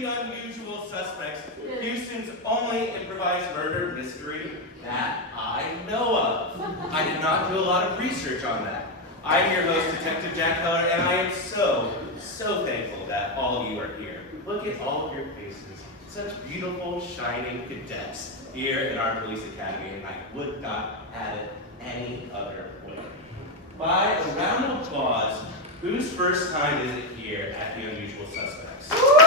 the Unusual Suspects, Houston's only improvised murder mystery that I know of. I did not do a lot of research on that. I'm your host, Detective Jack Keller, and I am so thankful that all of you are here. Look at all of your faces. Such beautiful, shining cadets here in our police academy, and I would not have it any other way. By a round of applause, whose first time is it here at the Unusual Suspects? Awesome.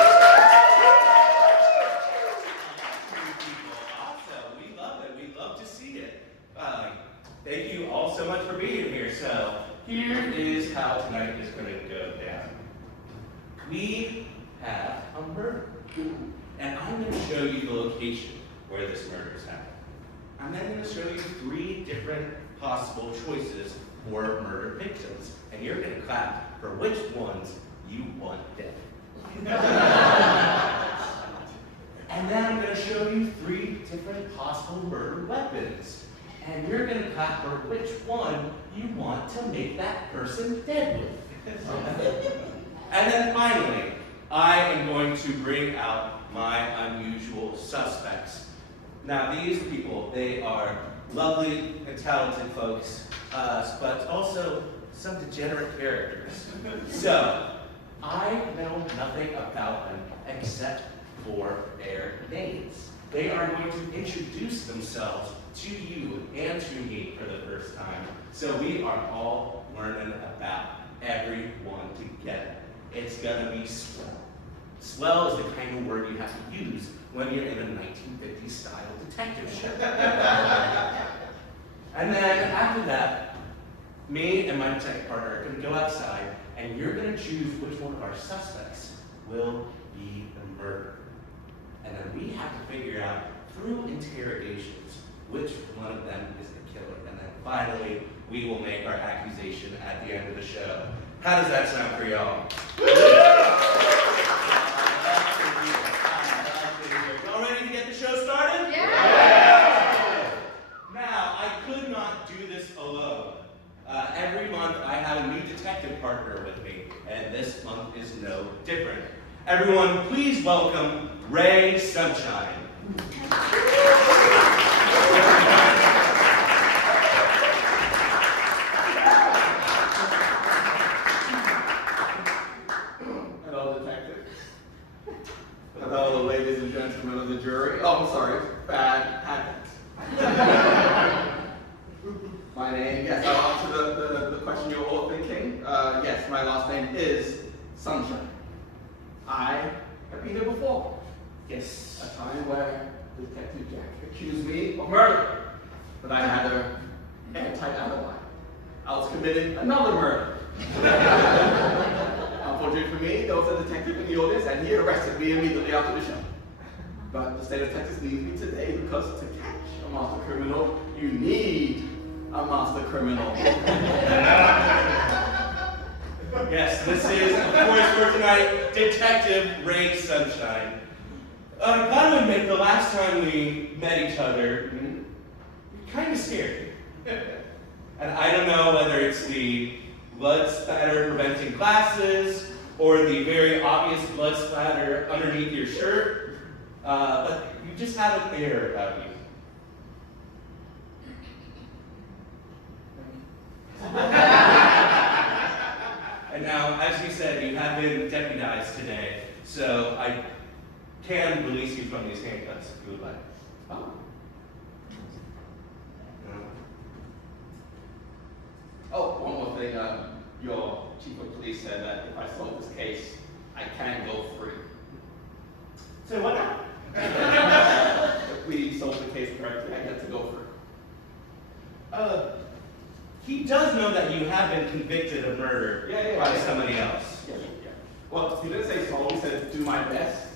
We love it. We love to see it. Thank you all so much for being here. So here is how tonight is going to go down. We have a murder, and I'm going to show you the location where this murder is happening. I'm then going to show you 3 different possible choices for murder victims, and you're going to clap for which ones you want dead. And then I'm going to show you 3 different possible murder weapons, and you're going to clap for which one you want to make that person dead with. And then finally, I am going to bring out my unusual suspects. Now, these people, they are lovely and talented folks, but also some degenerate characters. So, I know nothing about them except for their names. They are going to introduce themselves to you and to me for the first time. So we are all learning about everyone together. It's gonna be swell. Swell is the kind of word you have to use when you're in a 1950s style detective show. And then after that, me and my detective partner are gonna go outside and you're gonna choose which one of our suspects will be the murderer. And then we have to figure out through interrogations which one of them is the killer. And then finally, we will make our accusation at the end of the show. How does that sound for y'all? Y'all ready to get the show started? Yeah! Now, I could not do this alone. Every month, I have a new detective partner with me, and this month is no different. Everyone, please welcome Gayle St. Hello, Detective. Hello, ladies and gentlemen of the jury. Oh, I'm sorry, bad habits. My name, yes, I'll answer the question you're all thinking. Yes, my last name is Sunshine. I have been here before. Yes. A time where Detective Jack accused me of murder, but I had an airtight alibi. I was committing another murder. Unfortunately for me, there was a detective in the audience, and he arrested me immediately after the show. But the state of Texas needs me today because to catch a master criminal, you need a master criminal. Yes, this is, of course, for tonight, Detective Gayle St. Gotta admit, the last time we met each other, you kind of scared me. And I don't know whether it's the blood spatter preventing glasses or the very obvious blood splatter underneath your shirt, but you just have an air about you. And now, as you said, you have been deputized today, so I can release you from these handcuffs if you would like. Oh. Oh, one more thing. Your chief of police said that if I solve this case, I can go free. So what now? If we solve the case correctly, I get to go free. He does know that you have been convicted of murder by somebody else. Yeah. Well, he didn't say solve, he said do my best.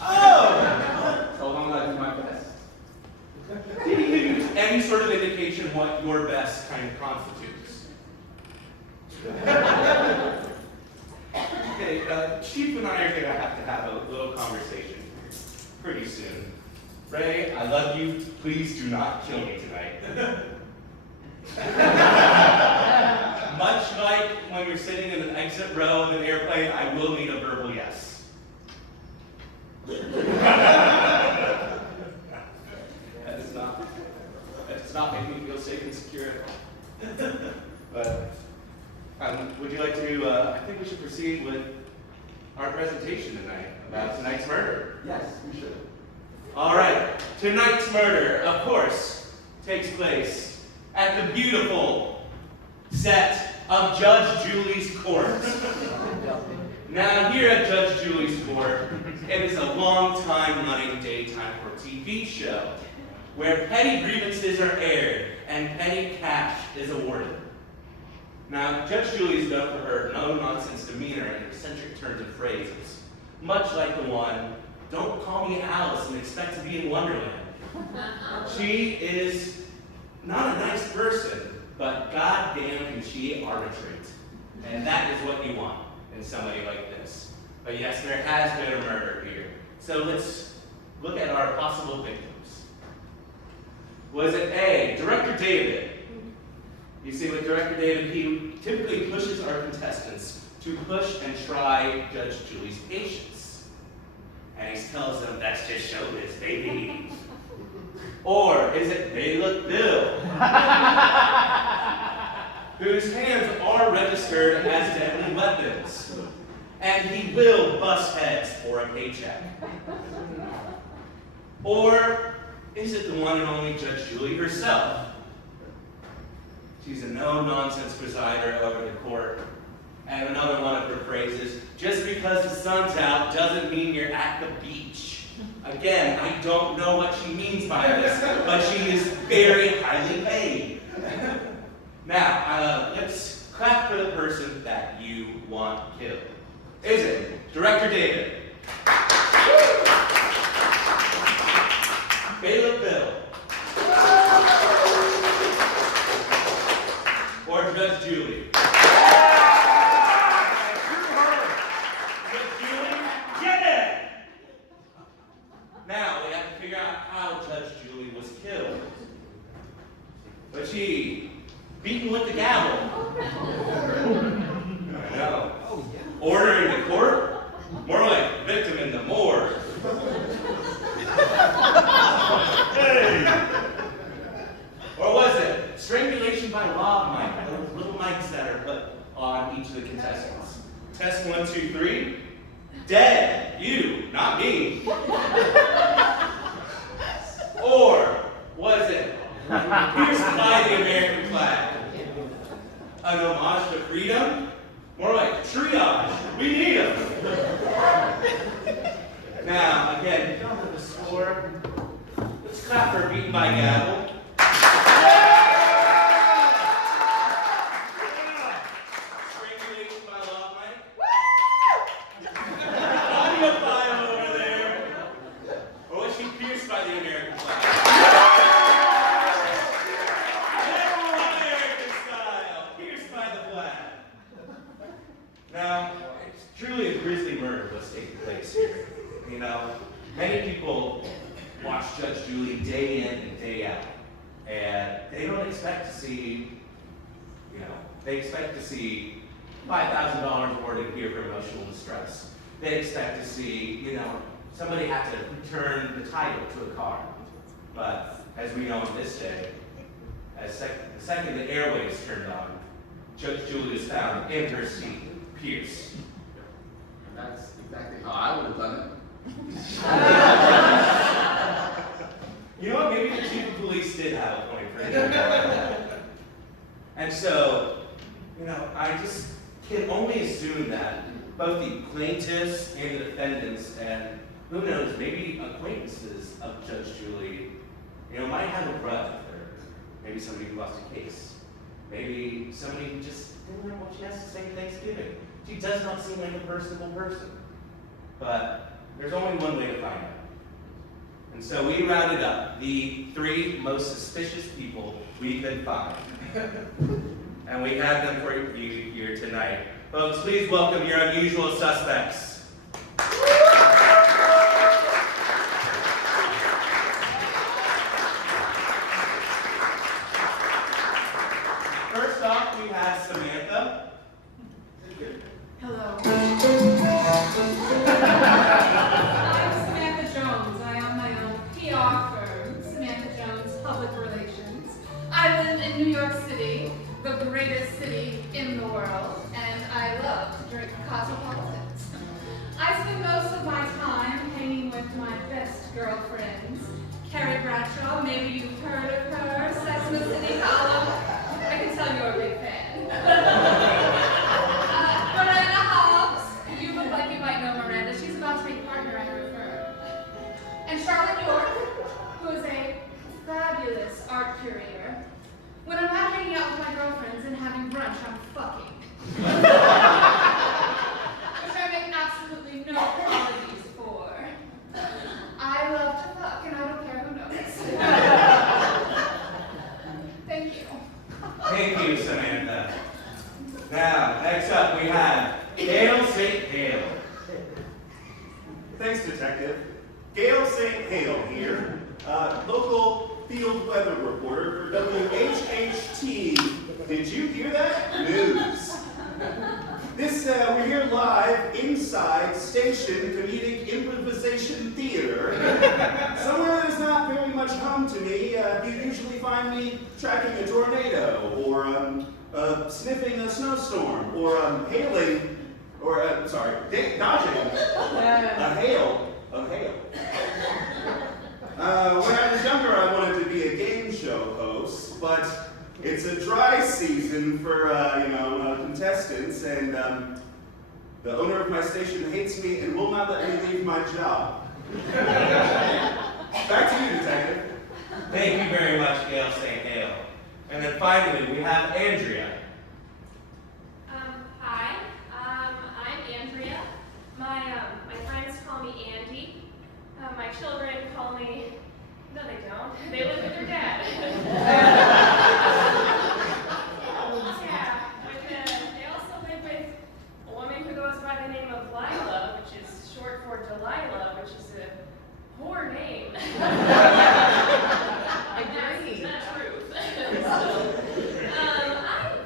Oh! So long as I do my best. Did he give you any sort of indication what your best kind of constitutes? Okay, Chief and I are going to have a little conversation pretty soon. Ray, I love you. Please do not kill me tonight. Much like when you're sitting in an exit row of an airplane, I will need a verbal yes. presentation tonight about tonight's murder. Yes, we should. All right, tonight's murder, of course, takes place at the beautiful set of Judge Julie's court. Now, here at Judge Julie's court, it is a long-time running daytime or TV show where petty grievances are aired and petty cash is awarded. Now, Judge Julie is known for her no-nonsense demeanor and eccentric turns of phrases, much like the one, "Don't call me Alice and expect to be in Wonderland." She is not a nice person, but goddamn can she arbitrate. And that is what you want in somebody like this. But yes, there has been a murder here. So let's look at our possible victims. Was it A, Director David? You see, with Director David, he typically pushes our contestants to push and try Judge Julie's patience. And he tells them, that's just showbiz, baby. Or is it Bailiff Bill? Whose hands are registered as deadly weapons. And he will bust heads for a paycheck. Or is it the one and only Judge Julie herself? She's a no-nonsense presider over the court. And another one of her phrases, just because the sun's out doesn't mean you're at the beach. Again, I don't know what she means by this, but she is very highly paid. Now, let's clap for the person that you want killed. Is it Director David? Bailiff Bill? Or Judge Julie? Judge Julie, get it! Now, we have to figure out how Judge Julie was killed. Was she beaten with the gavel? I know. Ordering the court? More like victim in the morgue. Hey! Or was it strangulation by lav mic? Those little mics that are put on each of the contestants. Test 1, 2, 3. Dead. You, not me. Or was it pierced by the American flag? An homage to freedom? More like triage. We need them. Now, again, come to the score. Let's clap for beaten by gavel. Strangulation by law mic. Audio file over there. Or was she pierced by the American flag? American style. Pierced by the flag. Now, it's truly a grisly murder that's taking place here. You know, many people watch Judge Julie day in and day out, and they don't expect to see, they expect to see $5,000 awarded here for emotional distress. They expect to see, somebody have to return the title to a car. But as we know in this day, the second the airwaves turned on, Judge Julie is found in her seat, pierced. That's exactly how I would have done it. You know what? Maybe the chief of police did have a point for you. And so, I just can only assume that both the plaintiffs and the defendants, and who knows, maybe acquaintances of Judge Julie, might have a grudge with her. Maybe somebody who lost a case. Maybe somebody who just didn't know what she has to say at Thanksgiving. She does not seem like a personable person. But there's only one way to find out. And so we rounded up the 3 most suspicious people we could find. And we have them for you here tonight. Folks, please welcome your unusual suspects. First off, we have Samantha. Hello. I'm Samantha Jones. I own my own PR firm, Samantha Jones Public Relations. I live in New York City, the greatest city in the world, and I love to drink cosmopolitans. girlfriends. Carrie Bradshaw, maybe you've heard of her. Sex in the City column. I can tell you're a big fan. Miranda Hobbs, you look like you might know Miranda. She's about to be partner at her firm. And Charlotte York, who is a fabulous art curator. When I'm not hanging out with my girlfriends and having brunch, I'm fucking. Which I make absolutely no apologies for. I love to fuck and I don't care who knows. Thank you. Thank you, Samantha. Now, next up we have Gayle St. Thanks, Detective. Gayle St. Here, local field weather reporter for WHHT. Did you hear that? News. We're here live inside Station Comedic Improvisation Theater. Somewhere that is not very much home to me. You usually find me tracking a tornado, or sniffing a snowstorm, or dodging a hail of hail. When I was younger, I wanted to be a game show host, but it's a dry season for, contestants, and the owner of my station hates me and will not let me leave my job. Back to you, Detective. Thank you very much, Gayle St. And then finally, we have Andrea. Hi, I'm Andrea. My friends call me Andy. My children call me, no they don't, they live with their dad. They also live with a woman who goes by the name of Lila, which is short for Delilah, which is a poor name. Agreed. That's the truth. I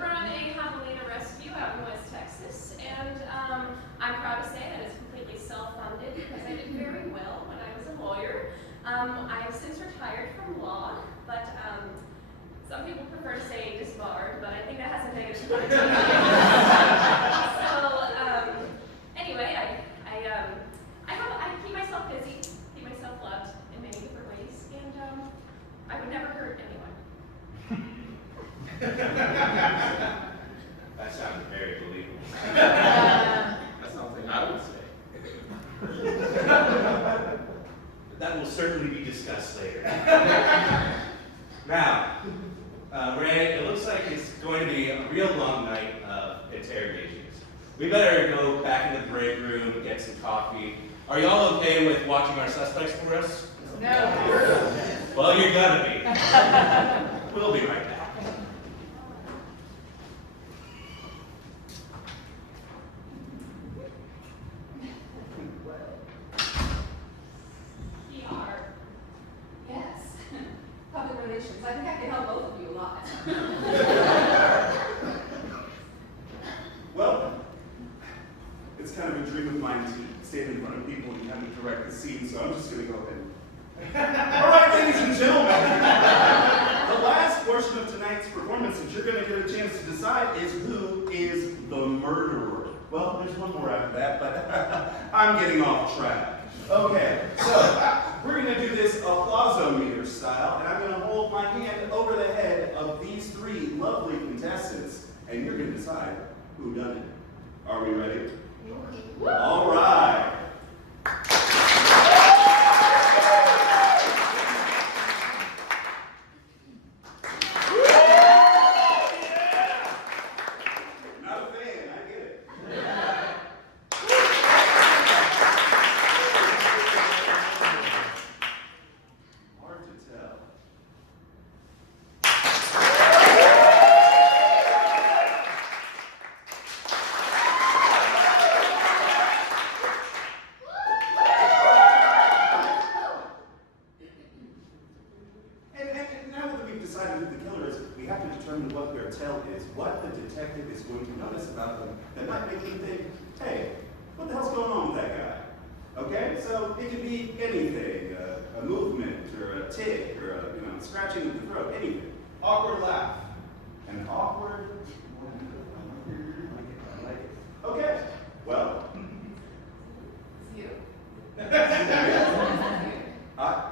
run a javelina rescue out in West Texas, and I'm proud to say that it's completely self-funded because I did very well when I was a lawyer. I have since retired from law, but some people prefer to say disbarred, but I think that has a negative connotation. So anyway, I keep myself busy, keep myself loved in many different ways, and I would never hurt anyone. That sounded very believable. That's something I would say. That will certainly be discussed later. Now, Ray, it looks like it's going to be a real long night of interrogations. We better go back in the break room, get some coffee. Are y'all okay with watching our suspects for us? No. Well, you're gonna be. We'll be right back. PR. Yes. Public relations. I think I can help both of you a lot. Well, it's kind of a dream of mine to stand in front of people and kind of direct the scene, so I'm just going to go ahead. All right, ladies and gentlemen, the last portion of tonight's performance that you're going to get a chance to decide is who is the murderer. Well, there's one more after that, but I'm getting off track. Okay, so we're going to do this applausometer style, and I'm going to hold my hand over the head of these three lovely contestants, and you're going to decide who done it. Are we ready? All right. Not a fan, I get it. Hard to tell. And now that we've decided who the killer is, we have to determine what their tell is, what the detective is going to notice about them that might make them think, hey, what the hell's going on with that guy? Okay, so it could be anything, a movement, or a tick, or a scratching of the throat, anything. Awkward laugh. An awkward, I like it. Okay, well, It's you. I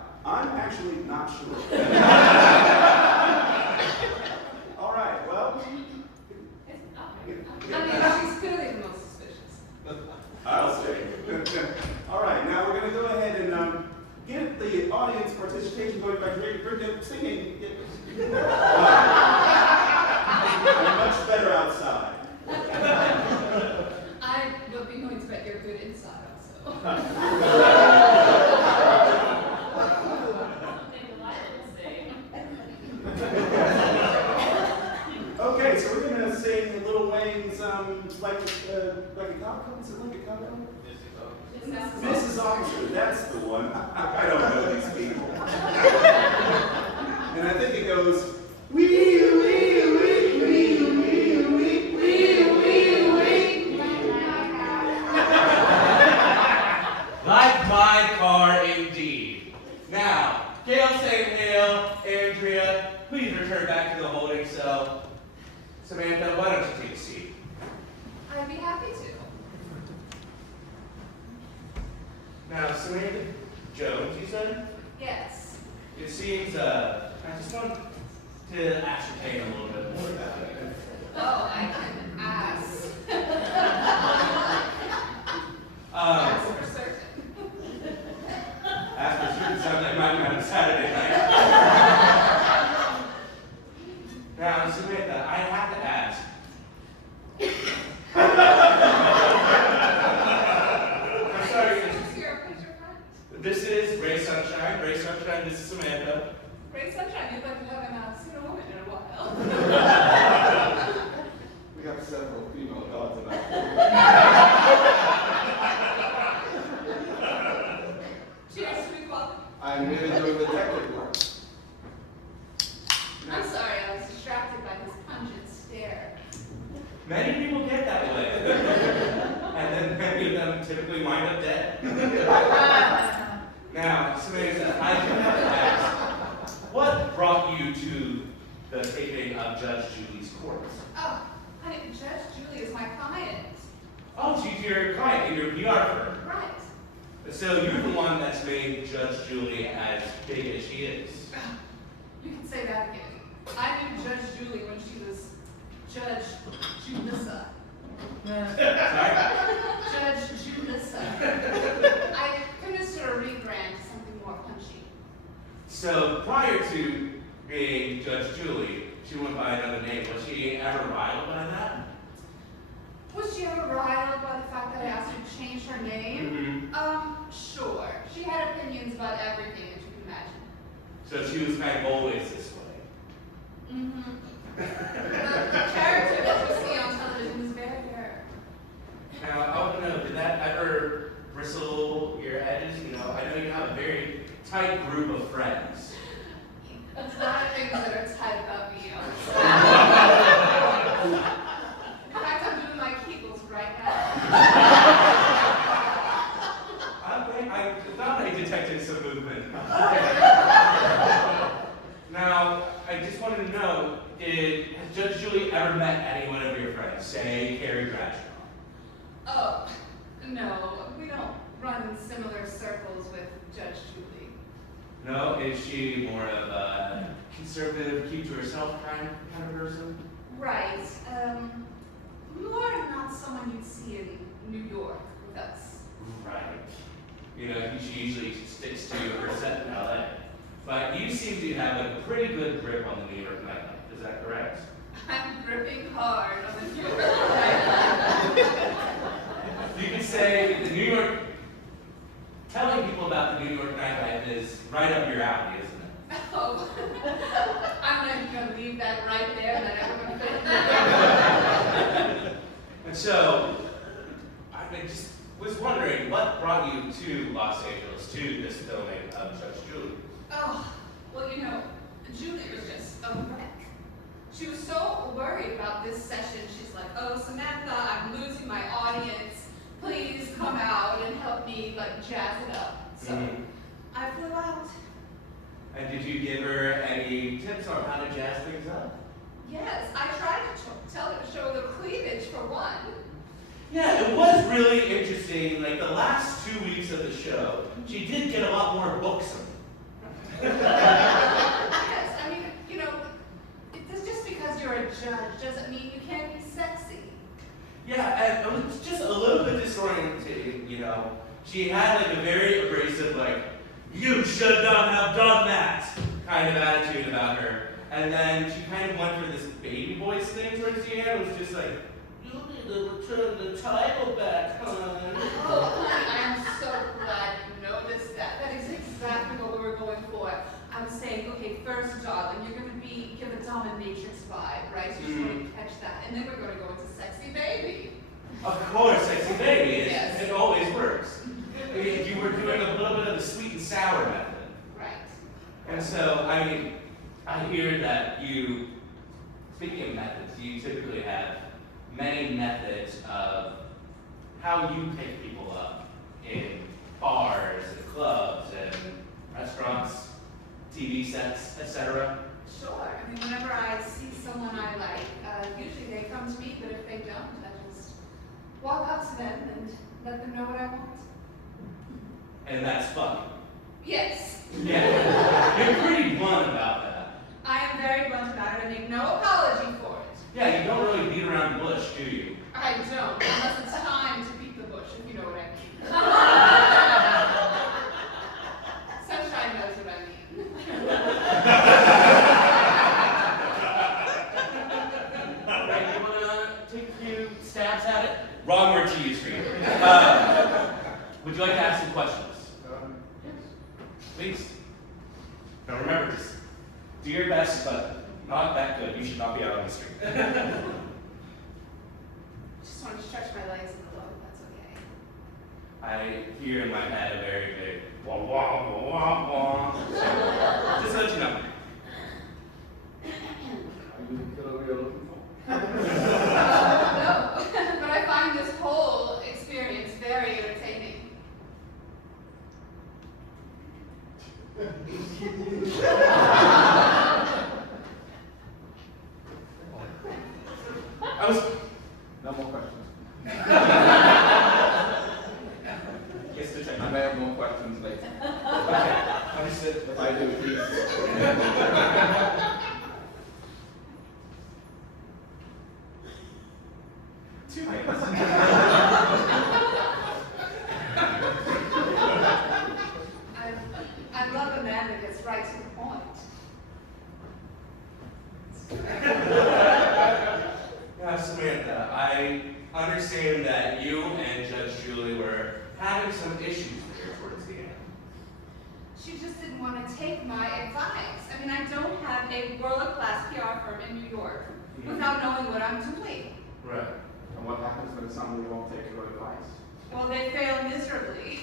singing. I'm much better outside. I will be going to bet you're good inside also. Something Delilah will say. Okay, so we're gonna sing Lil Wayne's like a cop. Is it like a cop? Mrs. Officer, that's the one. I don't know these people. And I think it goes, wee, wee, wee, wee, wee, wee, wee, wee. Like my car indeed. Now, Gayle St, Andrea, please return back to the holding cell. Samantha, why don't you take a seat? I'd be happy to. Now, Samantha Jones, you said? Yes. It seems, I just want to ascertain a little bit more about it. Oh, I can ask. Ask for certain. As for certain sounds like might be on a Saturday night. Now, Samantha, I have to ask. I'm sorry. Who's your picture friend? This is Ray Sunshine. Ray Sunshine, this is Samantha. Ray Sunshine, you'd like to haven't seen a woman in a while. We have several female gods in our Cheers to be welcome. I'm here doing detective work. I'm sorry, I was distracted by his pungent stare. Many people get that way. And then many of them typically wind up dead. Now, Samantha, I do have to ask, what brought you to the taping of Judge Julie's court? Oh, honey, Judge Julie is my client. Oh, she's your client in your PR firm. Right. So you're the one that's made Judge Julie as big as she is. You can say that again. I knew Judge Julie when she was Judge Julissa. Sorry? Judge Julissa. I convinced her to rebrand to something more punchy. So prior to being Judge Julie, she went by another name. Was she ever riled by that? Was she ever riled by the fact that I asked her to change her name? Sure. She had opinions about everything that you can imagine. So she was kind of always this way. Mm-hmm. The character that you see on television is very her. Now, I want to know, did that ever bristle your edges? You know, I know you have a very tight group of friends. There's a lot of things that are tight about me. In fact, I'm doing my Kegels right now. I thought I detected some movement. Now, I just wanted to know, has Judge Julie ever met any one of your friends, say Carrie Bradshaw? Oh, no, we don't run in similar circles with Judge Julie. No? Is she more of a conservative, keep to herself kind of person? Right. More not someone you'd see in New York with us. Right. You know, she usually sticks to her set in LA. But you seem to have a pretty good grip on the New York nightlife. Is that correct? I'm gripping hard on the New York nightlife. You could say the New York, telling people about the New York nightlife is right up your alley, isn't it? Oh, I'm not even going to leave that right there, and then everyone fit. And so, I just was wondering, what brought you to Los Angeles, to this filming of Judge Julie? Oh, well, you know, Julie was just a wreck. She was so worried about this session. She's like, oh, Samantha, I'm losing my audience. Please come out and help me, like, jazz it up. So I flew out. And did you give her any tips on how to jazz things up? Yes, I tried to tell her to show the cleavage for one. Yeah, it was really interesting. Like the last 2 weeks of the show, she did get a lot more buxom. Yes, I mean, you know, just because you're a judge doesn't mean you can't be sexy. Yeah, and it was just a little bit disorienting, you know. She had like a very abrasive, like, you should not have done that. kind of attitude about her. And then she kind of went for this baby voice thing towards the end. It was just like, you need to return the title back, hon. Oh, honey, I am so glad you noticed that. That is exactly what we were going for. I was saying, okay, first darling, you're going to give a dominatrix vibe, right? So you're going to catch that. And then we're going to go into sexy baby. Of course, sexy baby. Yes. It always works. You were doing a little bit of the sweet and sour method. Right. And so, I mean, I hear that you, speaking of methods, you typically have many methods of how you pick people up in bars and clubs and restaurants, TV sets, etc. Sure. I mean, whenever I see someone I like, usually they come to me, but if they don't, I just walk up to them and let them know what I want. And that's fun. Yes. Yeah, you're pretty blunt about that. I am very blunt about it. I make no apology for it. Yeah, you don't really beat around the bush, do you? I don't, unless it's time to beat the bush, if you know what I mean. Sunshine knows what I mean. Right, you want to take a few stabs at it? Wrong word to use for you. Would you like to ask some questions? Please. Now remember, just do your best, but not that good. You should not be out on the street. Just want to stretch my legs in the low, that's okay. I hear in my head a very big wah wah wah wah wah. So, just to let you know. Are you the killer we are looking for? No, but I find this whole experience very entertaining. No more questions. Yes, Detective. I may have more questions later. Okay, understood. If I do, please. 2 minutes. I love a man that gets right to the point. Yeah, Samantha, I understand that you and Judge Julie were having some issues there towards the end. She just didn't want to take my advice. I mean, I don't have a world-class PR firm in New York without knowing what I'm doing. Right. And what happens when somebody won't take your advice? Well, they fail miserably.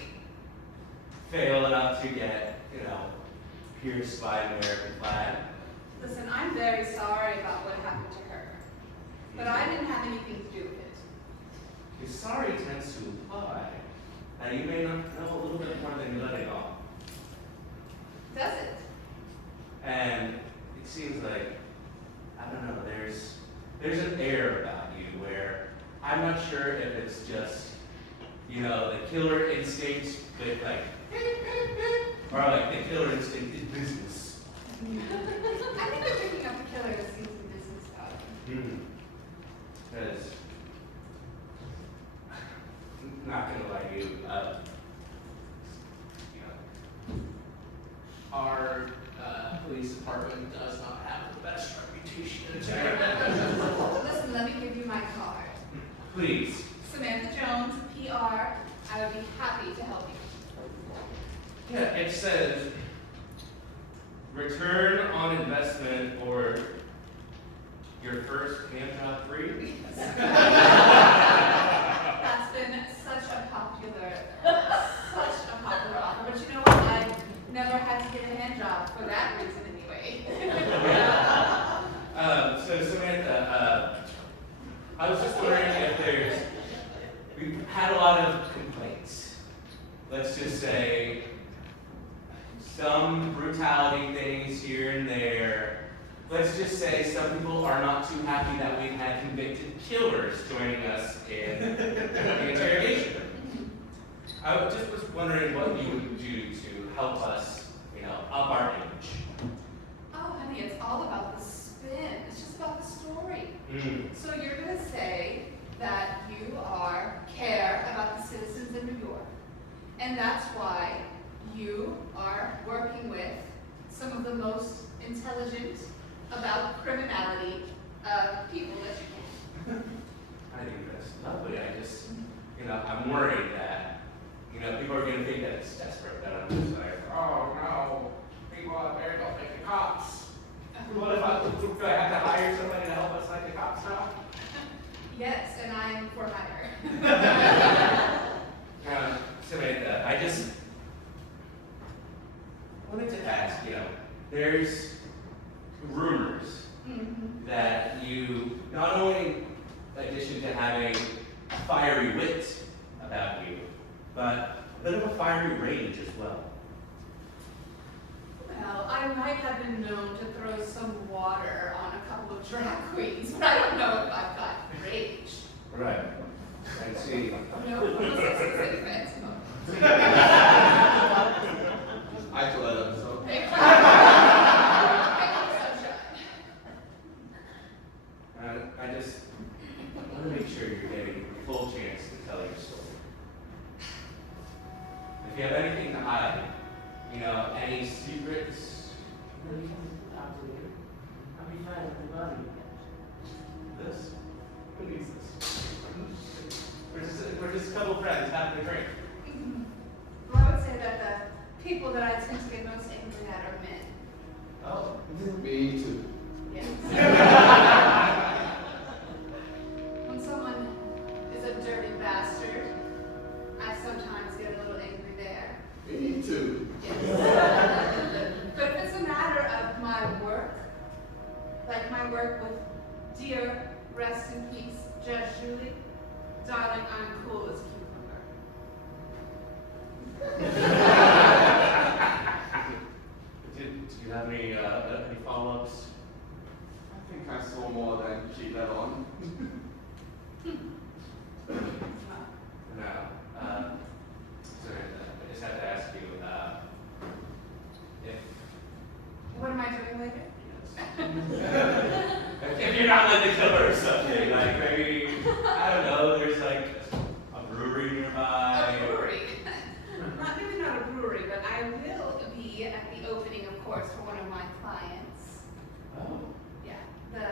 Fail enough to get, pierced by an American flag. Listen, I'm very sorry about what happened to her, but I didn't have anything to do with it. Your sorry tends to imply that you may not know a little bit more than you're letting on. Does it? And it seems like, I don't know, there's an air about you where I'm not sure if it's just, the killer instinct with like, or like the killer instinct in business. I think you're picking up the killer instincts in business stuff. Because, not gonna lie to you, our police department does not have the best reputation. Listen, let me give you my card. Please. Samantha Jones, PR. I would be happy to help you. Yeah, it says return on investment or your first hand job free. That's been such a popular offer. But you know what? I've never had to get a hand job for that reason anyway. So Samantha, I was just wondering if we've had a lot of complaints. Let's just say some brutality things here and there. Let's just say some people are not too happy that we've had convicted killers joining us in the interrogation. I just was wondering what you would do to help us, up our image. Oh, honey, it's all about the spin. It's just about the story. So you're going to say that you care about the citizens of New York. And that's why you are working with some of the most intelligent about criminality people that you can. I think that's lovely. I'm worried that, people are going to think that it's desperate, that I'm just like, oh no, people out there don't like the cops. What if do I have to hire somebody to help us like the cops now? Yes, and I am for hire. Samantha, I just wanted to ask, there's rumors that you, not only in addition to having a fiery wit about you, but a bit of a fiery rage as well. Well, I might have been known to throw some water on a couple of drag queens, but I don't know if I've got rage. Right. I see. No, unless it's a defense. I feel that episode. Thank you. I just want to make sure you're getting a full chance to tell your story. If you have anything to hide, any secrets, you can talk to me. I'll be fine with your body. This? Who needs this? We're just a couple of friends having a drink. Well, I would say that the people that I tend to get most angry at are men. Oh. Me too. Yes. When someone is a dirty bastard, I sometimes get a little angry there. Me too. Yes. But if it's a matter of my work, like my work with dear, rest in peace, Judge Julie, darling, I'm cool as cucumber. Do you have any follow-ups? I think I saw more than she let on. No. Samantha, I just have to ask you, What am I doing later? if you're not like the killer or something, like maybe, I don't know, there's like a brewery nearby. A brewery. Maybe not a brewery, but I will be at the opening, of course, for one of my clients. Oh. Yeah, the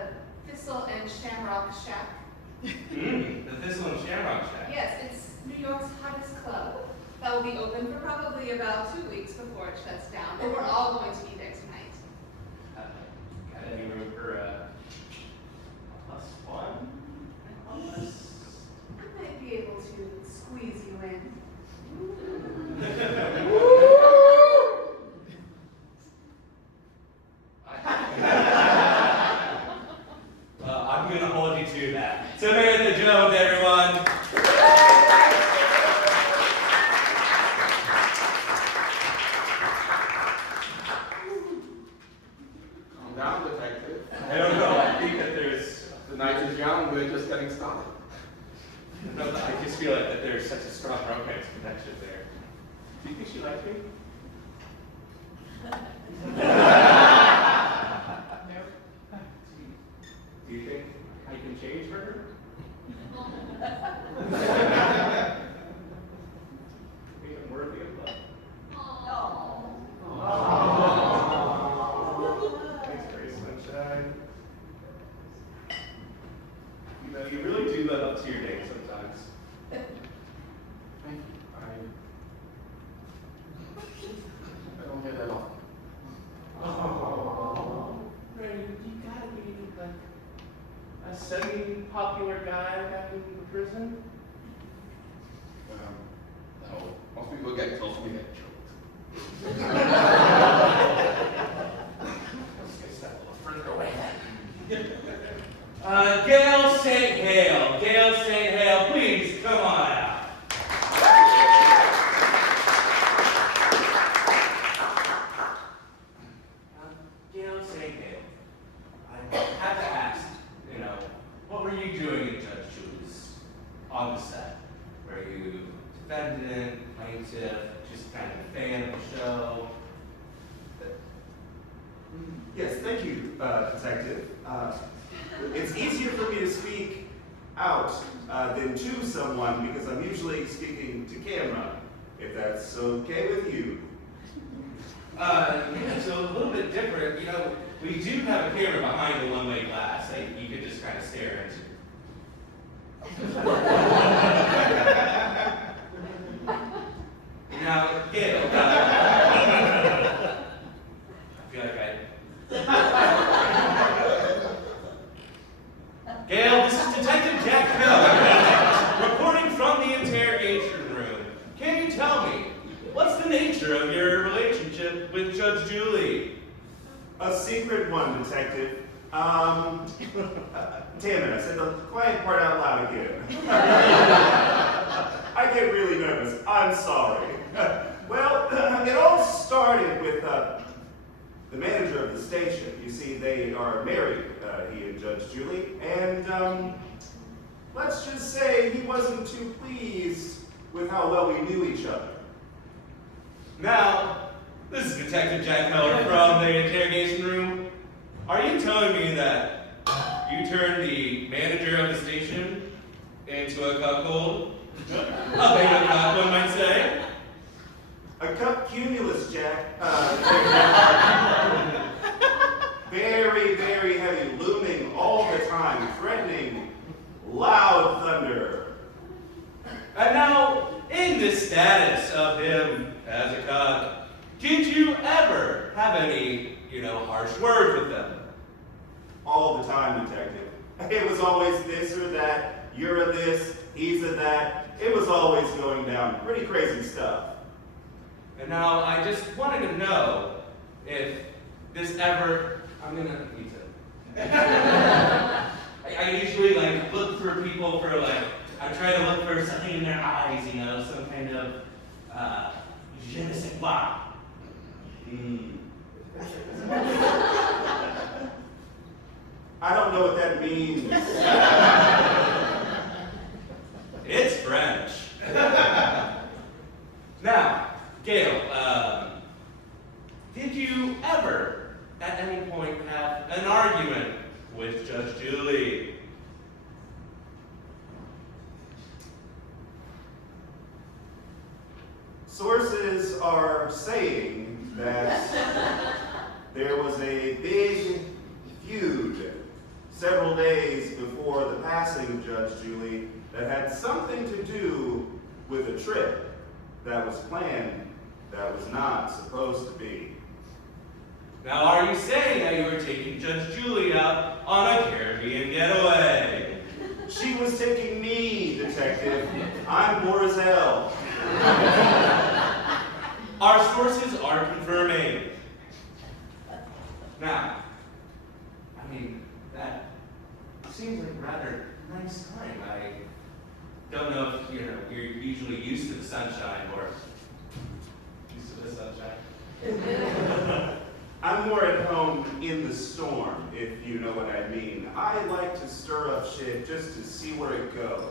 Thistle and Shamrock Shack. The Thistle and Shamrock Shack. Yes, it's New York's hottest club. That will be open for probably about 2 weeks before it shuts down. But we're all going to be there tonight. Got any room for a +1? Almost. I might be able to squeeze you in. I'm going to hold you to that. Samantha Jones, everyone. Calm down, detective. I don't know. I think that there's. The night is young, we're just getting started. No, I just feel like that there's such a strong romance connection there. Do you think she likes me? Do you think I can change for her? Think I'm worthy of love? Thanks, Grace Sunshine. You really do live up to your name sometimes. Thank you. I don't hear that often. Oh, Ray, you gotta be like a semi-popular guy back in prison. No. Most people get close to me, get choked. Let's get that a little further away. Gayle St. Gayle St. Please come on out. Gayle St. I have to ask, what were you doing in Judge Julie's on the set? Were you defendant, plaintiff, just kind of a fan of the show? Yes, thank you, Detective. It's easier for me to speak out than to someone because I'm usually speaking to camera, if that's okay with you. Yeah, so a little bit different. You know, we do have a camera behind the one-way glass that you could just kind of stare into. Now, Gayle, I feel like Gayle, this is Detective Jack Keller, reporting from the interrogation room. Can you tell me, what's the nature of your relationship with Judge Julie? A secret one, Detective. Damn it, I said the quiet part out loud again. I get really nervous. I'm sorry. Well, it all started with the manager of the station. You see, they are married, he and Judge Julie, and let's just say he wasn't too pleased with how well we knew each other. Now, this is Detective Jack Keller from the interrogation room. Are you telling me that you turned the manager of the station into a cuckold? A beta cuck, one might say. A cup cumulus, Jack. Very, very heavy, looming all the time, threatening, loud thunder. And now, in this status of him as a cuck, did you ever have any, harsh words with them? All the time, Detective. It was always this or that, you're a this, he's a that. It was always going down. Pretty crazy stuff. And now, I just wanted to know if this ever, I'm gonna need to. I usually look for people for I try to look for something in their eyes, some kind of, je ne sais quoi. I don't know what that means. It's French. Now, Gayle, did you ever, at any point, have an argument with Judge Julie? Sources are saying that there was a big feud several days before the passing of Judge Julie that had something to do with a trip that was planned that was not supposed to be. Now, are you saying that you were taking Judge Julie out on a Caribbean getaway? She was taking me, Detective. I'm poor as hell. Our sources are confirming. Now, that seems like a rather nice time. I don't know if you're usually used to the sunshine or used to the sunshine. I'm more at home in the storm, if you know what I mean. I like to stir up shit just to see where it goes.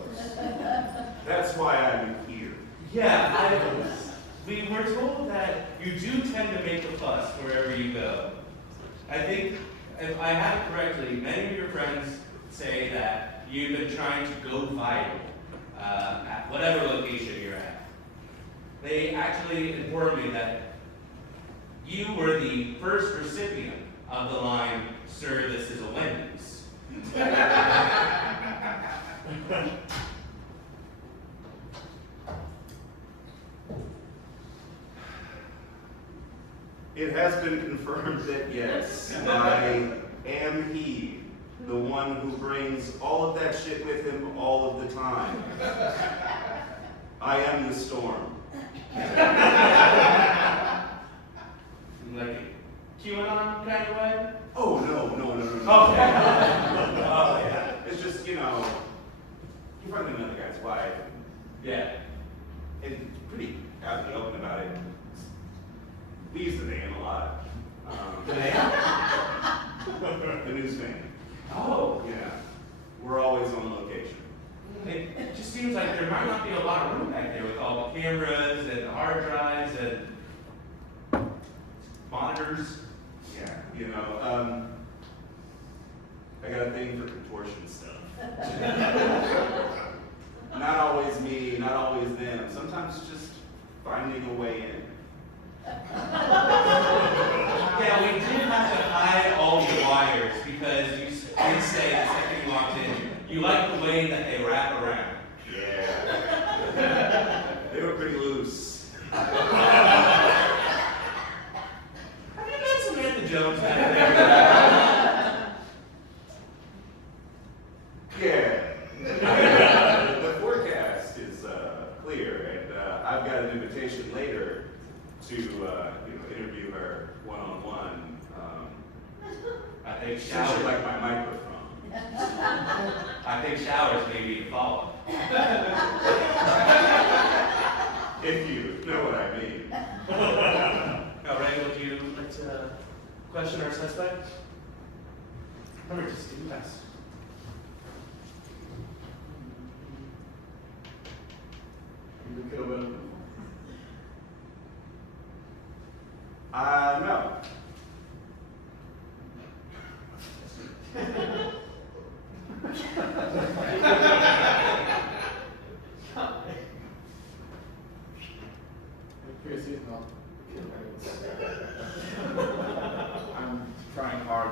That's why I'm here. Yeah, we were told that you do tend to make a fuss wherever you go. I think, if I have it correctly, many of your friends say that you've been trying to go viral at whatever location you're at. They actually informed me that you were the first recipient of the line, "Sir, this is a Wendy's." It has been confirmed that yes, I am he, the one who brings all of that shit with him all of the time. I am the storm. Like a QAnon kind of way? Oh, no. Okay. Oh, yeah. It's just, you're probably another guy's wife. Yeah. And pretty out in the open about it. We use the van a lot. The name? The news van. Oh. Yeah. We're always on location. It just seems like there might not be a lot of room back there with all the cameras and hard drives and monitors. Yeah, I got a thing for contortion stuff. Not always me, not always them. Sometimes just finding a way in. Jones back there. Yeah. The forecast is clear, and I've got an invitation later to interview her one-on-one. I think She showers, should like my microphone. I think showers may be involved. If you know what I mean. Now, Ray, would you like to question our suspect? Remember, just do best. You kill them. No. Chris is not I'm trying hard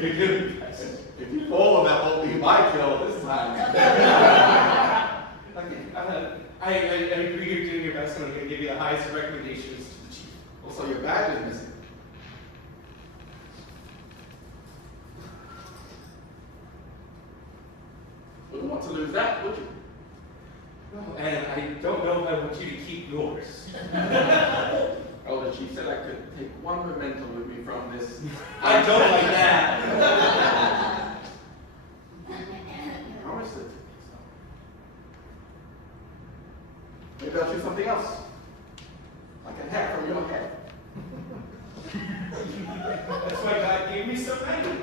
You're good. If you fall, that won't be my kill this time. I agree you're doing your best, and I'm going to give you the highest recommendations to the chief. Also, your badge is missing. Wouldn't want to lose that, would you? No, and I don't know if I want you to keep yours. Oh, the chief said I could take one memento with me from this. I don't like that. Promise it. Maybe I'll choose something else. Like a hair from your head. That's why God gave me so many.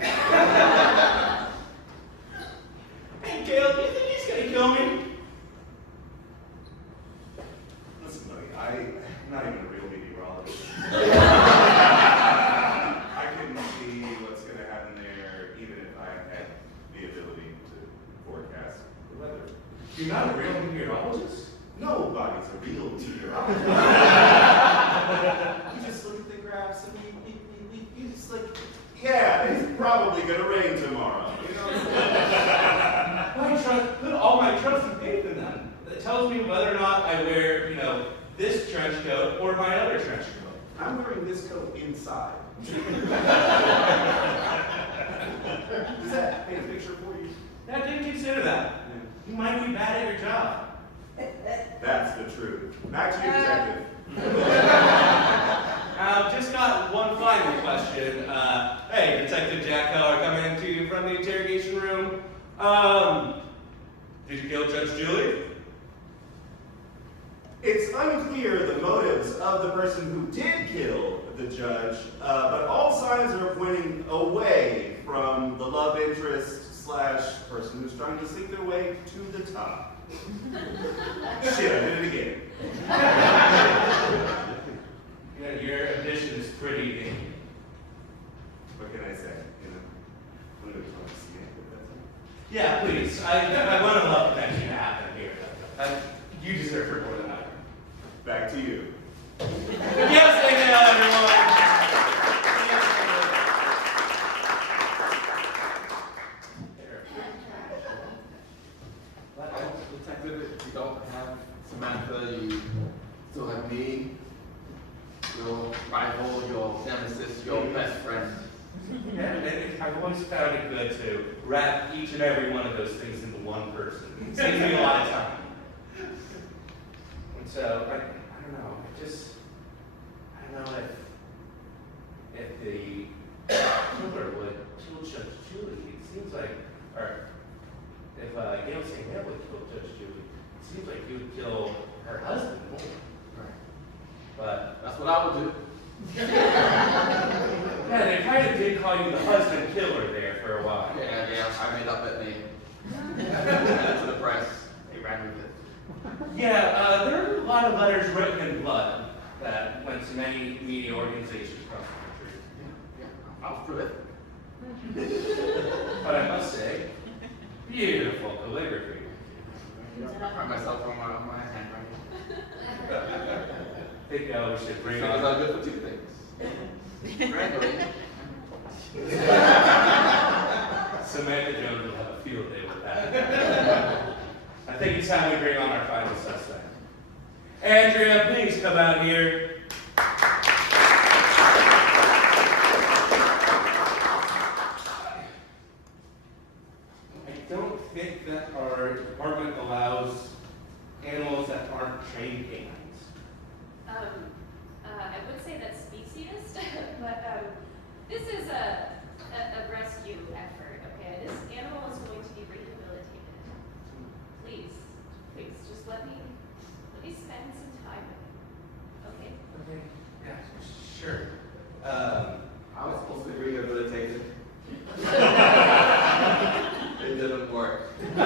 Hey, Gayle, do you think he's going to kill me? Listen, buddy, I'm not even a real meteorologist. I can see what's going to happen there, even if I had the ability to forecast the weather. You're not a real meteorologist? Nobody's a real meteorologist. You just look at the graphs and you just like, yeah, it's probably going to rain tomorrow. You know? Put all my trust and faith in them. It tells me whether or not I wear, this trench coat or my other trench coat. I'm wearing this coat inside. Does that paint a picture for you? I didn't consider that. You might be bad at your job. That's the truth. Back to you, detective. Just got one final question. Hey, Detective Jack Keller coming to you from the interrogation room. Did you kill Judge Julie? It's unclear the motives of the person who did kill the judge, but all signs are pointing away from the love interest / person who's trying to sink their way to the top. Shit, I did it again. Your addition is pretty big. What can I say? I'm going to try to see it, but that's it. Yeah, please. I want to love connection to happen here. You deserve her more than I do. Back to you. Yes, thank you, everyone. Detective, if you don't have Samantha, you still have me, your rival, your nemesis, your best friend. Yeah, and I've always found it good to wrap each and every one of those things into one person. It saves me a lot of time. And so, I don't know, I don't know if the killer would kill Judge Julie. It seems like, or if Gayle St would kill Judge Julie, it seems like he would kill her husband more. Right. But That's what I would do. yeah, they kind of did call you the husband killer there for a while. Yeah, I made up that name. To the press, they ran with it. Yeah, there are a lot of letters written in blood that went to many media organizations across the country. Yeah, I'll prove it. But I must say, beautiful calligraphy. I pride myself on my handwriting. I think we should bring Fingers on. are good for two things. Wrangling. Samantha Jones will have a field day with that. I think it's time we bring on our final suspect. Andrea, please come out here. I don't think that our department allows animals that aren't trained canines. I would say that's speciesist, but this is a rescue effort, okay? This animal is going to be rehabilitated. Please, just let me spend some time with it, okay? Okay, yeah, sure. I was supposed to be rehabilitated. It didn't work. Well,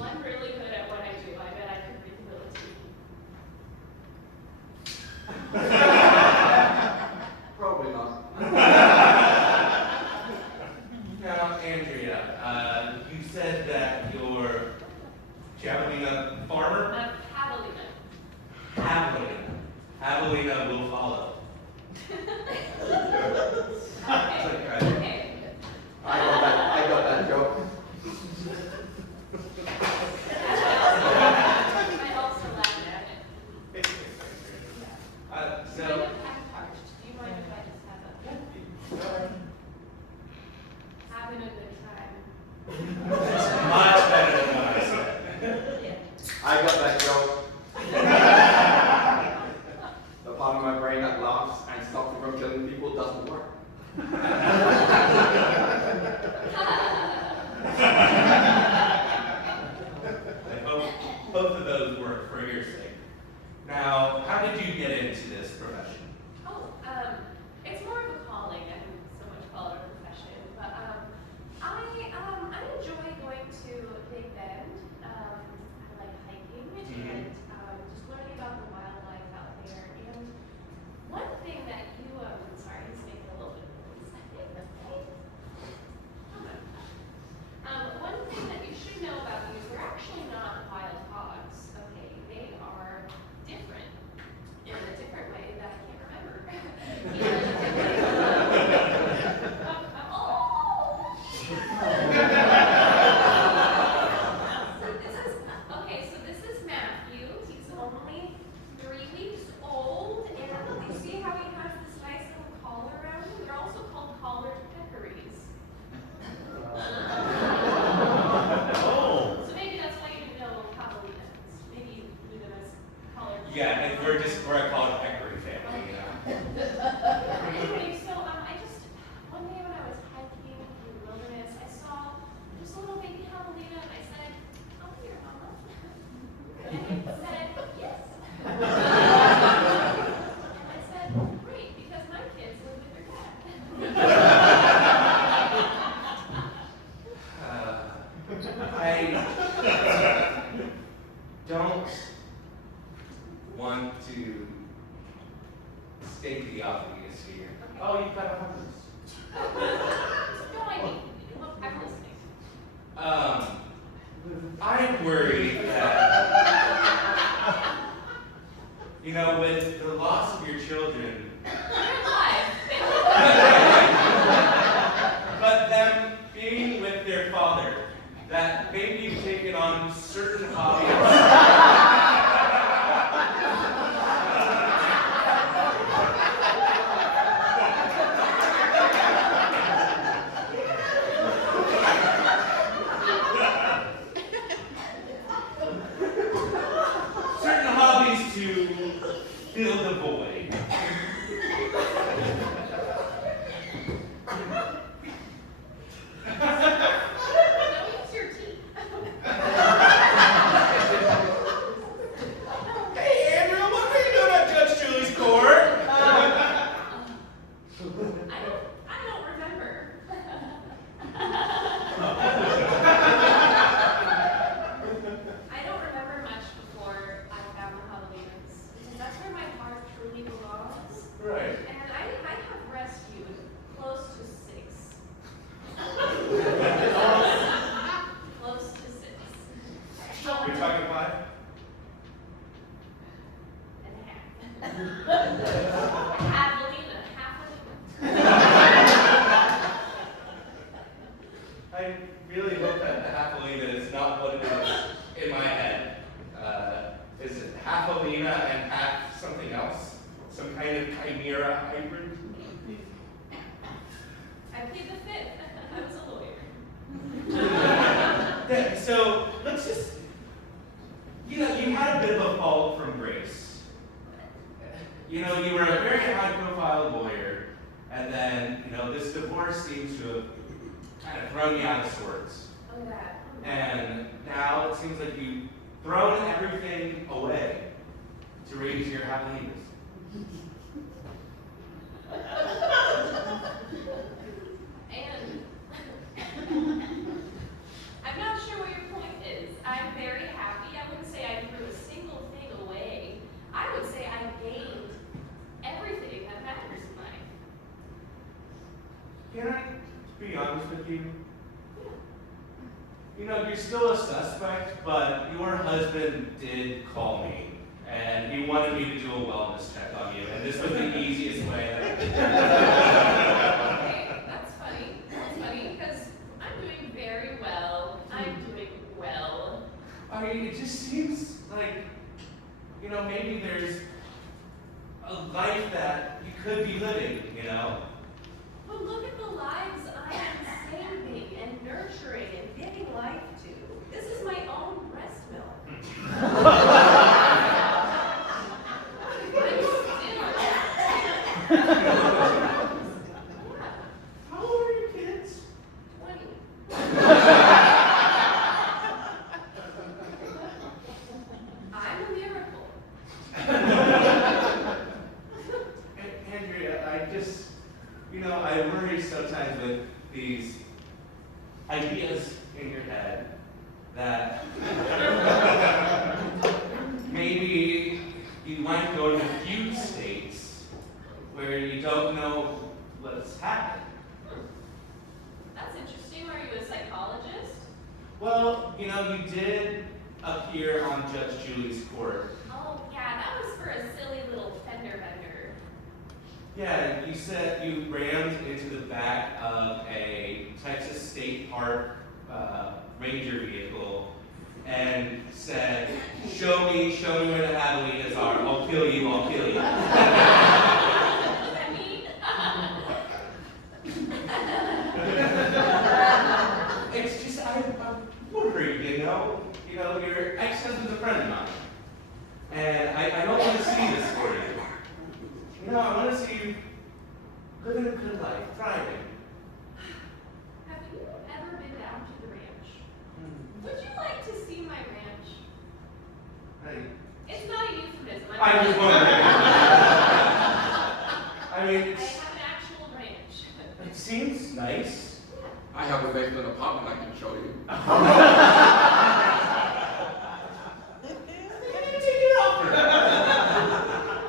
I'm really good at what I do. I bet I could rehabilitate you. Probably not. Now, Andrea, you said that you're javelina farmer? Javelina. Javelina will follow. Okay. I got that joke. I also laughed at it. So, Kind of half-touched. Do you mind if I just have having a good time? much better than what I said. I got that joke. The part of my brain that laughs and stops me from killing people doesn't work. I hope both of those work for your sake. Now, how did you get into this profession? Oh, it's more of a calling. I wouldn't so much call it a profession, but I enjoy going to Big Bend. I like hiking and just learning about the wildlife out there. And one thing that you, sorry, I'm just making a little bit of noise. One thing that you should know about these, they're actually not wild hogs. Okay, they are different in a different way that I can't remember. So this is Matthew. He's only 3 weeks old, and you see how he has this nice little collar around him? They're also called collared peccaries. So maybe that's why you didn't know javelinas. Maybe you knew them as collared peccaries. Yeah, and we're a called peccary family, you know. Anyway, so one day when I was hiking in the wilderness, I saw just a little baby javelina, and I said, "Oh, here, Mama." And it said, "Yes." And I said, "Great, because my kids live with their dad." I don't want to state the obvious here. Oh, you've got a horse. No, I'm listening. I'm worried that, with the loss of your children, They're alive. but them being with their father, that maybe you've taken on certain hobbies. Certain hobbies to fill the void. Don't use your teeth. Hey, Andrea, what are you doing at Judge Julie's court? I don't remember. I don't remember much before I found the javelinas, because that's where my heart truly belongs. Right. And I have rescued close to 6. Close to 6. You're talking 5? And a half. Javelina, half of it. I really hope that the javelina is not So let's just, you had a bit of a fall from grace. You were a very high-profile lawyer, and then, this divorce seems to have kind of thrown you out of sorts. Oh, that. And now it seems like you've thrown everything away to raise your javelinas. And I'm not sure what your point is. I'm very happy. I wouldn't say I threw a single thing away. I would say I gained everything that matters in life. Can I be honest with you? You're still a suspect, but your husband did call me, and he wanted me to do a wellness check on you, and this was the easiest way. Okay, that's funny. That's funny because I'm doing very well. I'm doing well. I mean, it just seems like, maybe there's a life that you could be living, But look at the lives I am saving and nurturing and giving life to. This is my own breast milk. How old are your kids? 20. I'm a miracle. Andrea, I worry sometimes with these ideas in your head that maybe you might go to a few states where you don't know what's happening. That's interesting. Are you a psychologist? Well, you did appear on Judge Julie's court. Oh, yeah, that was for a silly little fender bender. Yeah, you said you rammed into the back of a Texas State Park Ranger vehicle and said, show me where the javelinas are. I'll kill you, I'll kill you. What does that mean? It's just, I'm worried, your ex-husband's a friend of mine. And I don't want to see this for you. I want to see you living a good life, thriving. Have you ever been down to the ranch? Would you like to see my ranch? It's not a euphemism. I was wondering. I mean, I have an actual ranch. it seems nice. I have a basement apartment I can show you.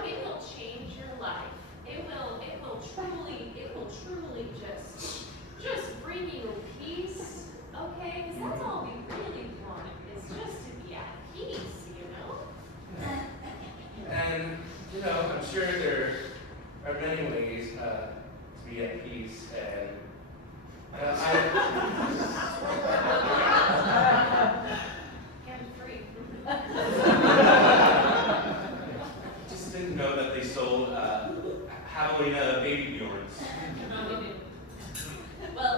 It will change your life. It will truly just bring you peace, okay? Because that's all we really want, is just to be at peace, And, I'm sure there are many ways to be at peace. And And free. just didn't know that they sold javelina baby bjorns. Well,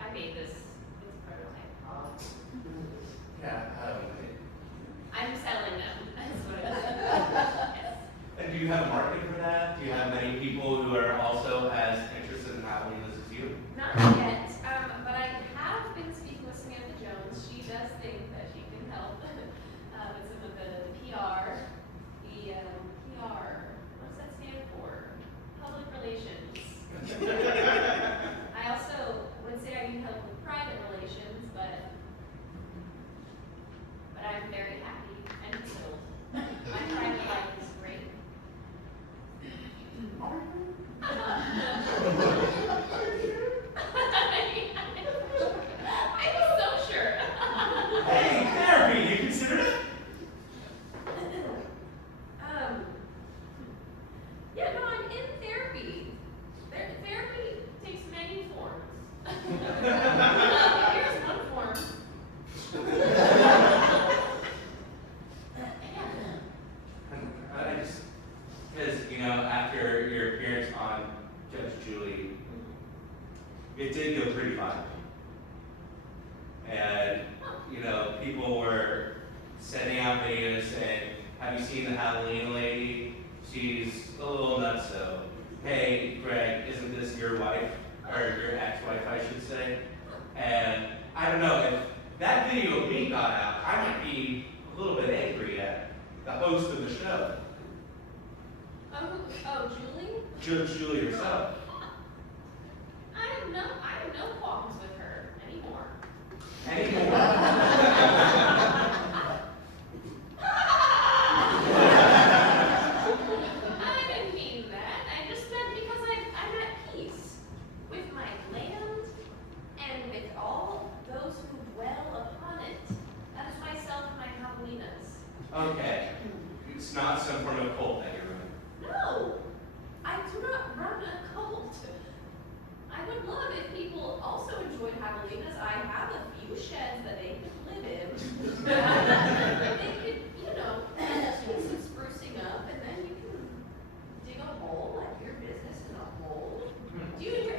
I made this. It's a prototype. Yeah, I'm selling them. That's what it is. Yes. and do you have a market for that? Do you have many people who are also as interested in people were sending out videos saying, have you seen the javelina lady? She's a little nuts though. Hey, Greg, isn't this your wife? Or your ex-wife, I should say. And I don't know, if that video of me got out, I might be a little bit angry at the host of the show. Oh, Julie? Julie herself. I have no qualms with her anymore. Anymore? I didn't mean that. I just meant because I'm at peace with my land and with all those who dwell upon it. That is myself and my javelinas. Okay. It's not some form of cult that you're running. No, I do not run a cult. I would love if people also enjoyed javelinas. I have a few sheds that they could live in. They could, do some sprucing up, and then you can dig a hole, like your business is a hole.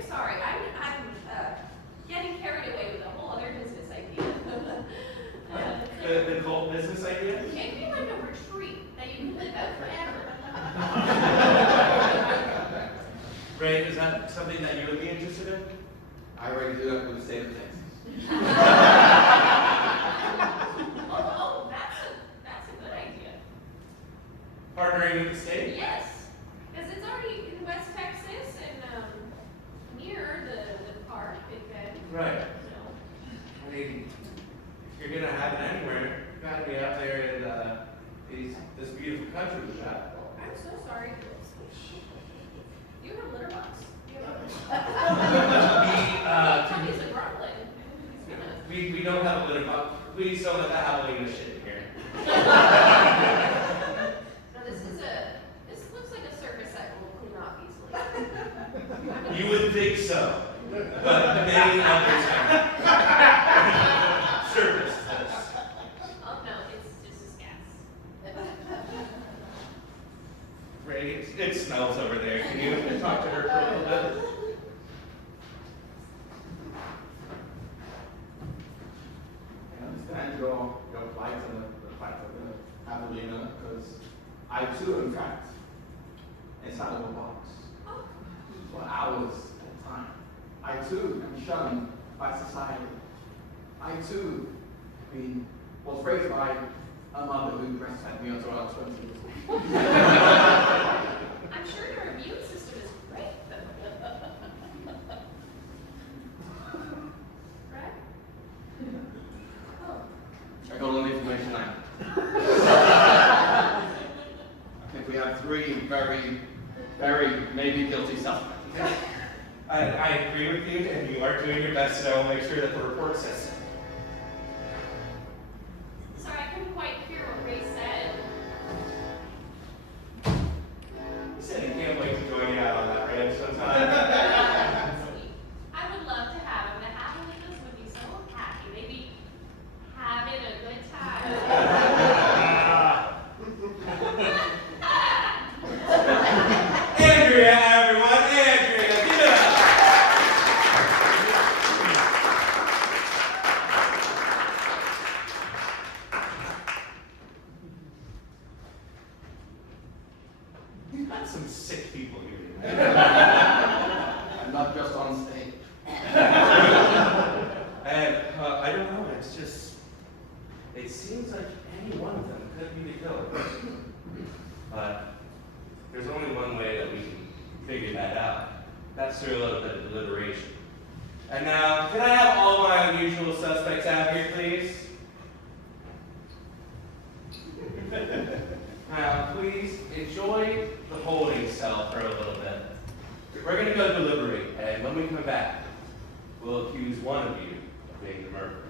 Sorry, I'm getting carried away with a whole other business idea. The cult business idea? Maybe like a retreat that you can live at forever. Ray, is that something that you would be interested in? I already do that with the state of Texas. Oh, that's a good idea. Partnering with the state? Yes, because it's already in West Texas and near the park, Big Bend. Right. So, I mean, if you're gonna have it anywhere, you gotta be out there in this beautiful country we got. I'm so sorry. You have litter box. Tummy's a grumbling. We don't have a litter box. Please don't let that javelina shit in here. No, this looks like a surface that will clean off easily. You would think so, but many others have serviced this. Oh no, it's just gas. Ray, it smells over there. Can you talk to her for a little bit? I understand your plight and the plight of the javelina, because I too, in fact, inside of a box for hours at a time. I too am shunned by society. I too was raised by a mother who breastfed me until I was 20 years old. I'm sure your immune system is great. Right? Oh. I got all the information now. I think we have 3 very, very maybe guilty suspects. I agree with you, and you are doing your best, and I will make sure that the report says so. Sorry, I couldn't quite hear what Ray said. He said he can't wait to join you out on that ranch sometime. Sweet. I would love to have him. The javelinas would be so happy. They'd be having a good time. Andrea, everyone, Andrea, get up! You've got some sick people here tonight. I'm not just on stage. And I don't know, it's just, it seems like any one of them could be the killer. But there's only one way that we can figure that out. That's through a little bit of deliberation. And now, can I have all my unusual suspects out here, please? Now, please enjoy the holding cell for a little bit. We're going to go deliberate, and when we come back, we'll accuse one of you of being the murderer.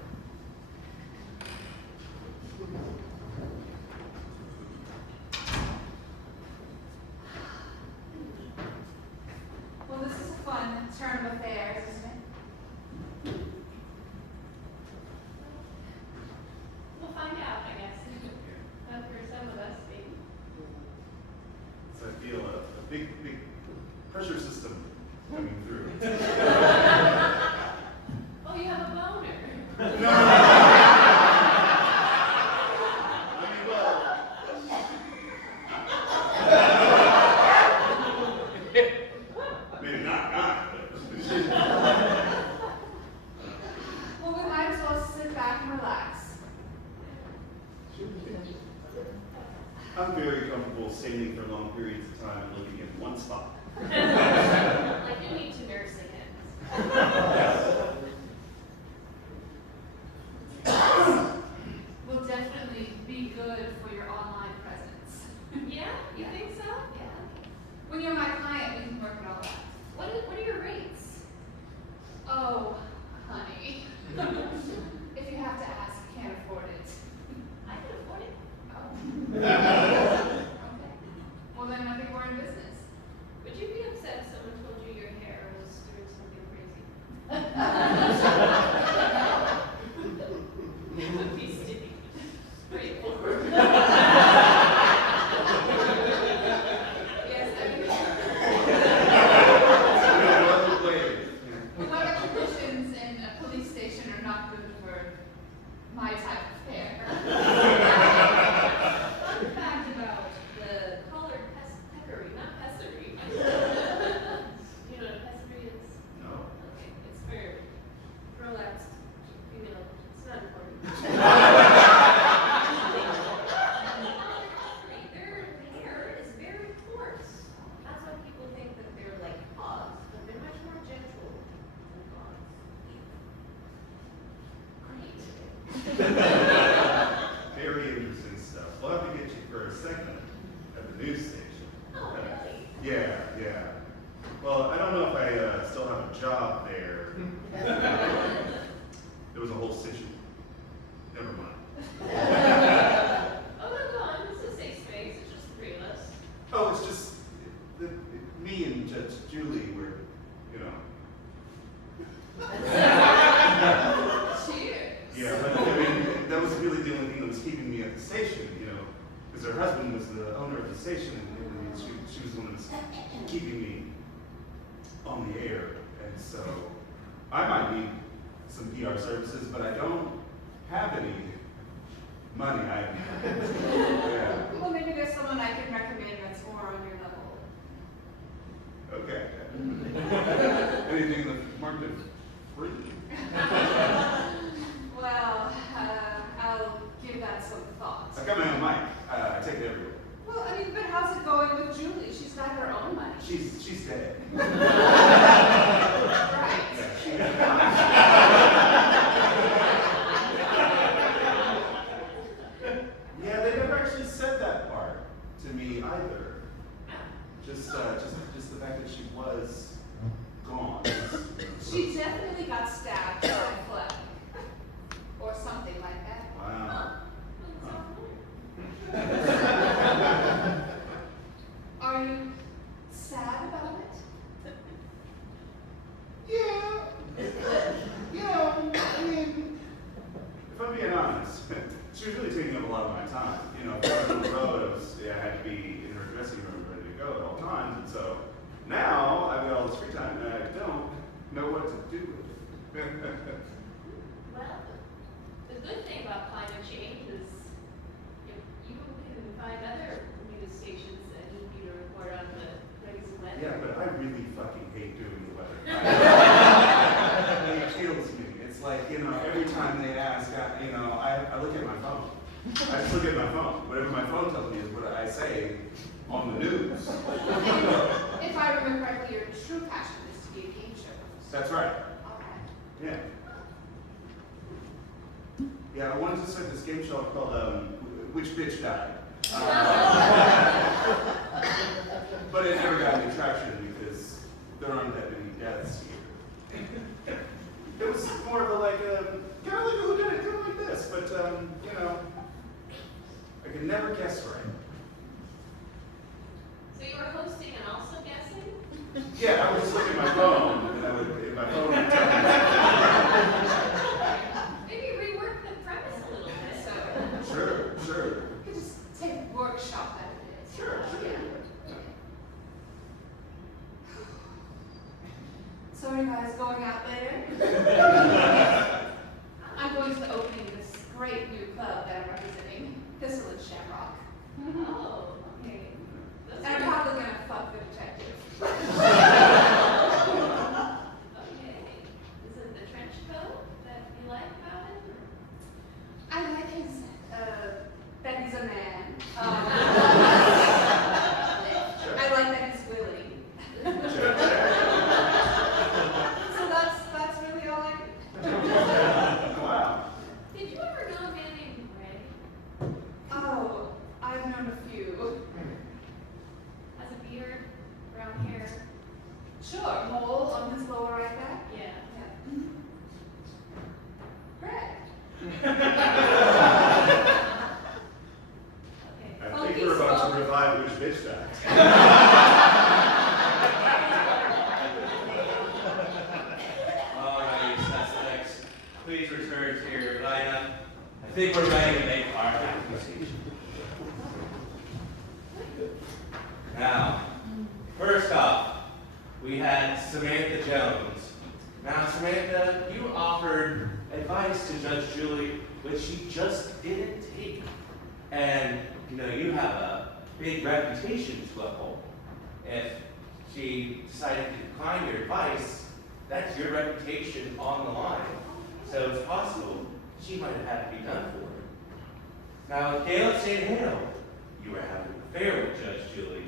Well, this is a fun turn of affairs, isn't it? We'll find out, I guess. After some of us, maybe. So I feel a big pressure system coming through. Oh, you have a boner. No! I'm very comfortable standing for long periods of time and looking at one spot. Like you need to nurse again. Will definitely be good for your online presence. Yeah? You think so? Yeah. When you're my client, we can work it all out. What are your rates? Oh, honey. If you have to ask, I can't afford it. I can afford it. Oh. Okay. Well, then I think we're in business. Would you be upset if someone told you your hair was doing something crazy? It would be sticky. Straightforward. Yes, I mean, the weather conditions in a police station are not good for my type of hair. Fun fact about the collared peccary, not pessary. You know what a pessary is? No. Okay, it's for prolapsed female. It's not important. Their hair is very coarse. That's why people think that they're like hogs, but they're much more gentle than hogs. Great. Very interesting stuff. We'll have to get you for a segment at the news station. Oh, really? Yeah. Well, I don't know if I still have a job there. There was a whole situation. Never mind. Oh, no, go on. It's a safe space. It's just the three of us. Oh, it's just me and Judge Julie were, you know. Cheers. Yeah, but I mean, that was really the only thing that was keeping me at the station, you know, because her husband was the owner of the station, and she was the one that was keeping me on the air, and so I might need some PR services, but I don't have any money. Yeah. Well, maybe there's someone I can recommend that's more on your level. Okay. Anything that's marked as free? Well, I'll give that some thought. I got my own mic. I take it everywhere. Well, I mean, but how's it going with Julie? She's got her own money. She's dead. Right. Yeah, she Yeah, they never actually said that part to me either. Just the fact that she was gone. She definitely got stabbed by a flip. Or something like that. Wow. Are you sad about it? Yeah. I mean, if I'm being honest, she was really taking up a lot of my time. You know, if I was on the road, I had to be in her dressing room ready to go at all times. And so now I've got all this free time and I don't know what to do with it. Well, the good thing about climate change is you can find other news stations that need you to report on the crazy weather. Yeah, but I really fucking hate doing the weather. It kills me. It's like, you know, every time they ask, you know, I look at my phone. I just look at my phone. Whatever my phone tells me is what I say on the news. If I remember correctly, your true passion is to be a game show host. That's right. All right. Yeah. Yeah, I wanted to start this game show called Which Bitch Died? But it never got any traction because there aren't that many deaths here. It was more of a kind of like a whodunit, kind of like this, but you know, I could never guess right. So you were hosting and also guessing? Yeah, I would just look at my phone, and my phone would tell me. Maybe rework the premise a little bit. Sure. You could just take a workshop out of it. Sure. So are you guys going out later? I'm going to the opening of this great new club that I'm representing, Thistle and Shamrock. Oh, okay. And I'm probably gonna fuck the detective. Okay. Is it the trench coat that you like about it? I like his, that he's known a few. Has a beard, brown hair. Sure, mole on his lower right back. Yeah. Yeah. Greg. Okay. I Oh, think he's we're about wrong. to revive Who's Bitch That. All right, suspects, please return to your lineup. I think we're ready to make our accusation. Now, first off, we had Samantha Jones. Now, Samantha, you offered advice to Judge Julie, which she just didn't take. And, you know, you have a big reputation to uphold. If she decided to decline your advice, that's your reputation on the line. So it's possible she might have had to be done for. Now, with Gayle St, you were having an affair with Judge Julie.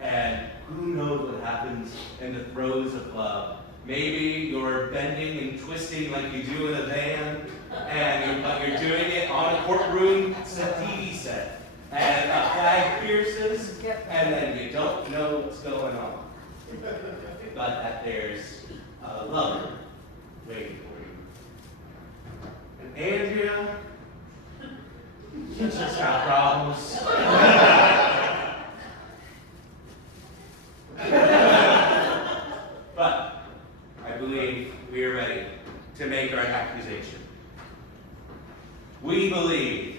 And who knows what happens in the throes of love. Maybe you're bending and twisting like you do in a van, but you're doing it on a courtroom TV set. And a flag pierces, and then you don't know what's going on. But that there's a lover waiting for you. And Andrea, she's just got problems. But I believe we are ready to make our accusation. We believe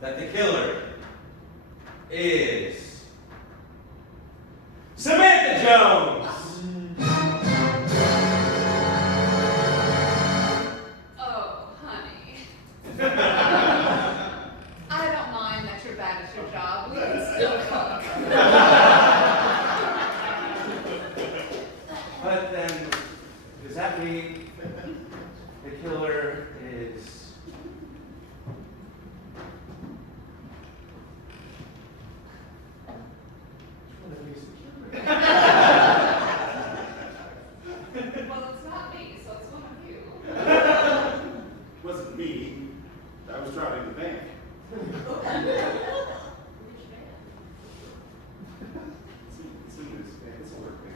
that the killer is Samantha Jones! Oh, honey. I don't mind that you're bad at your job. We can still cook. But then, does that mean the killer is... Well, it's not me, so it's one of you. Wasn't me. I was driving the van. It's in this van. It's a work van.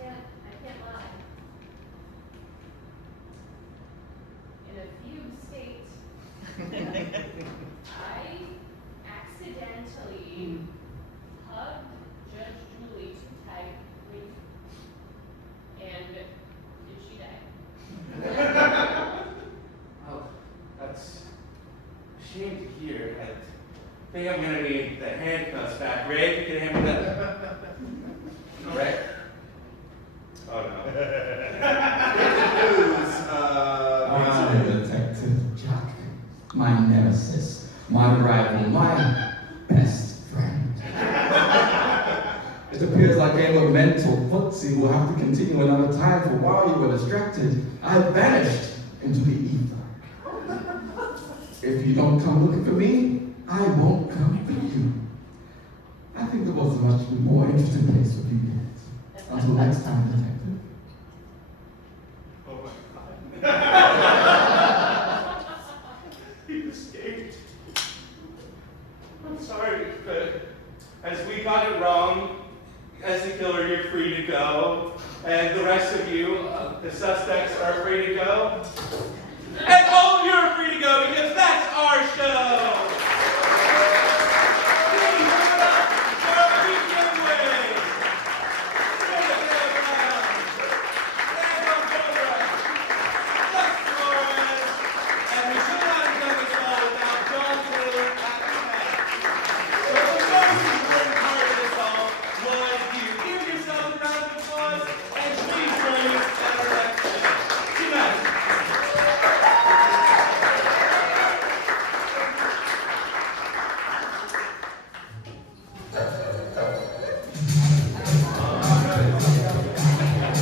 I can't lie. In a fugue state, I accidentally hugged Judge Julie too tightly. And did she die? Oh, that's a shame to hear. I think I'm gonna need the handcuffs back. Ray, if you can hand me that. Ray? Oh no. News. I'm Detective Jack, my nemesis, my rival, my best friend. It appears like a game of mental footsie will have to continue another time, for while you were distracted, I vanished into the ether. If you don't come looking for me, I won't come for you. I think there was a much more interesting place for you yet. Until next time, Detective. Oh my God. He escaped. I'm sorry, but as we got it wrong, as the killer, you're free to go. And the rest of you, the suspects, are free to go. And all of you are free to go because that's our show!